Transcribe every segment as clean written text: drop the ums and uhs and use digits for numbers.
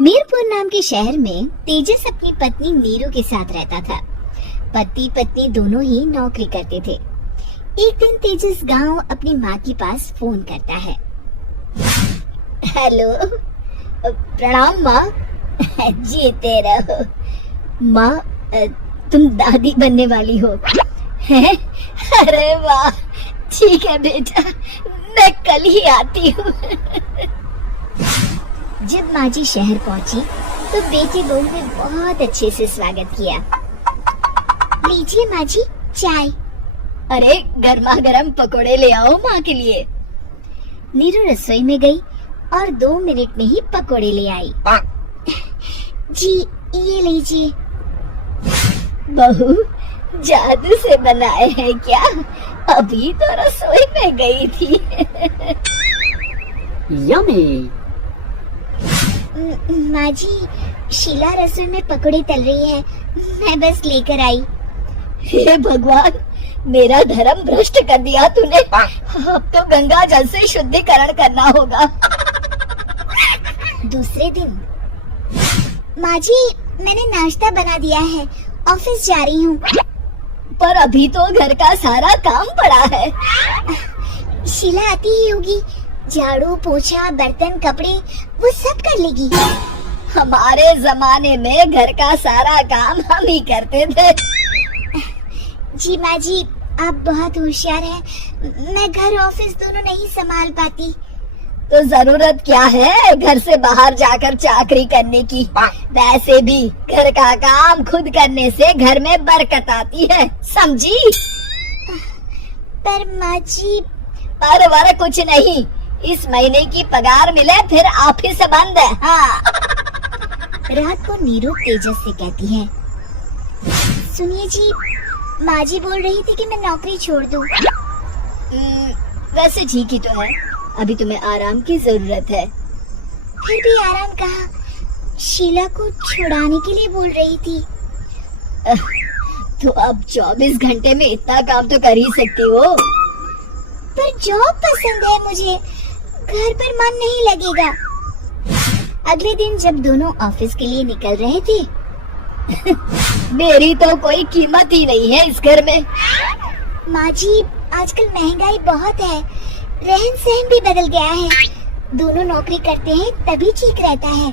मीरपुर नाम के शहर में तेजस अपनी पत्नी नीरू के साथ रहता था। पति पत्नी दोनों ही नौकरी करते थे। एक दिन तेजस गांव अपनी माँ के पास फोन करता है। हेलो, प्रणाम माँ। जीते रहो माँ, तुम दादी बनने वाली हो हैं? अरे वाह, ठीक है बेटा, मैं कल ही आती हूँ। जब माँ जी शहर पहुँची तो बेटी बहू ने बहुत अच्छे से स्वागत किया। लीजिए माँ जी चाय। अरे गर्मा गर्म पकोड़े ले आओ माँ के लिए। नीरू रसोई में गई और 2 मिनट में ही पकोड़े ले आई। जी ये लीजिए। बहू जादू से बनाए हैं क्या? अभी तो रसोई में गई थी। यम्मी। माँ जी, शीला रसोई में पकोड़े तल रही है, मैं बस लेकर आई। हे भगवान, मेरा धर्म भ्रष्ट कर दिया तूने। अब तो गंगा जल से शुद्धिकरण करना होगा। दूसरे दिन, माँ जी मैंने नाश्ता बना दिया है, ऑफिस जा रही हूँ। पर अभी तो घर का सारा काम पड़ा है। शीला आती ही होगी, झाड़ू पोछा बर्तन कपड़े वो सब कर लेगी। हमारे जमाने में घर का सारा काम हम ही करते थे। जी माँ जी, आप बहुत होशियार हैं, मैं घर ऑफिस दोनों नहीं संभाल पाती। तो जरूरत क्या है घर से बाहर जाकर चाकरी करने की? वैसे भी घर का काम खुद करने से घर में बरकत आती है, समझी? पर माँ जी। पर वर कुछ नहीं, इस महीने की पगार मिले फिर ऑफिस बंद है। हाँ। रात को नीरू तेजस से कहती है, सुनिए जी, माँ जी बोल रही थी कि मैं नौकरी छोड़ दूं। वैसे ठीक ही तो है, अभी तुम्हें आराम की जरूरत है। फिर भी आराम कहाँ, शीला को छुड़ाने के लिए बोल रही थी। तो अब 24 घंटे में इतना काम तो कर ही सकती हो। पर जॉब पसंद है मुझे, घर पर मन नहीं लगेगा। अगले दिन जब दोनों ऑफिस के लिए निकल रहे थे, मेरी तो कोई कीमत ही नहीं है इस घर में। माँ जी, आजकल महंगाई बहुत है, रहन सहन भी बदल गया है। दोनों नौकरी करते हैं तभी ठीक रहता है।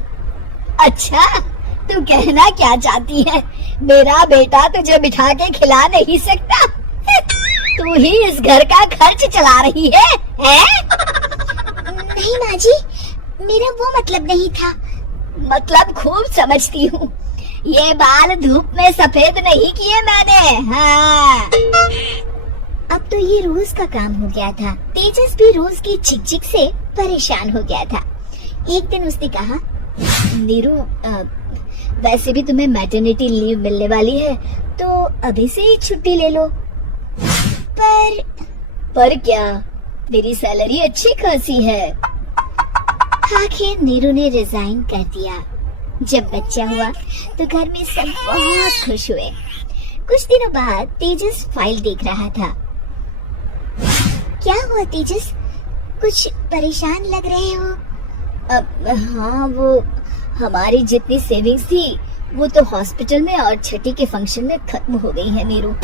अच्छा, तू कहना क्या चाहती है? मेरा बेटा तुझे बिठा के खिला नहीं सकता? तू ही इस घर का खर्च चला रही है, नहीं माँ जी, मेरा वो मतलब नहीं था। मतलब खूब समझती हूँ, ये बाल धूप में सफेद नहीं किए मैंने। हाँ। अब तो ये रोज का काम हो गया था। तेजस भी रोज की चिक-चिक से परेशान हो गया था। एक दिन उसने कहा, नीरू, वैसे भी तुम्हें मैटरनिटी लीव मिलने वाली है, तो अभी से ही छुट्टी ले लो। पर क्या, मेरी सैलरी अच्छी खासी है। आखिर नीरू ने रिजाइन कर दिया। जब बच्चा हुआ तो घर में सब बहुत खुश हुए। कुछ दिनों बाद तेजस फाइल देख रहा था। क्या हुआ तेजस, कुछ परेशान लग रहे हो? हाँ, वो हमारी जितनी सेविंग्स थी वो तो हॉस्पिटल में और छठी के फंक्शन में खत्म हो गई है नीरू।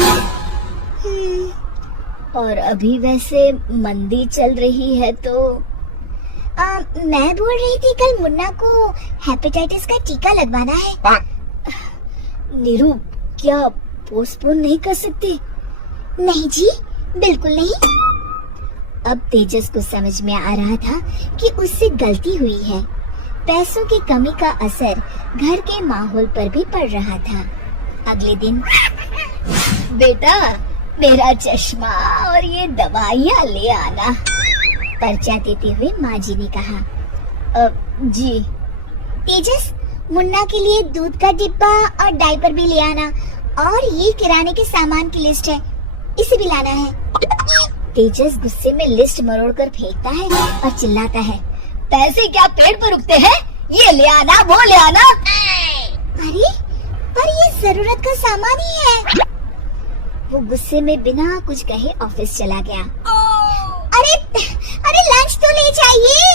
और अभी वैसे मंदी चल रही है तो मैं बोल रही थी कल मुन्ना को हेपेटाइटिस का टीका लगवाना है। नीरू, क्या पोस्टपोन नहीं कर सकते? नहीं जी, बिल्कुल नहीं। अब तेजस को समझ में आ रहा था कि उससे गलती हुई है। पैसों की कमी का असर घर के माहौल पर भी पड़ रहा था। अगले दिन, बेटा मेरा चश्मा और ये दवाइयाँ ले आना, पर्चा देते हुए माँ जी ने कहा। जी। तेजस, मुन्ना के लिए दूध का डिब्बा और डायपर भी ले आना, और ये किराने के सामान की लिस्ट है, इसे भी लाना है। तेजस गुस्से में लिस्ट मरोड़कर फेंकता है और चिल्लाता है, पैसे क्या पेड़ पर रुकते हैं? ये ले आना, वो ले आना। अरे, पर ये जरूरत का सामान ही है। वो गुस्से में बिना कुछ कहे ऑफिस चला गया। अरे लंच तो ले जाइए।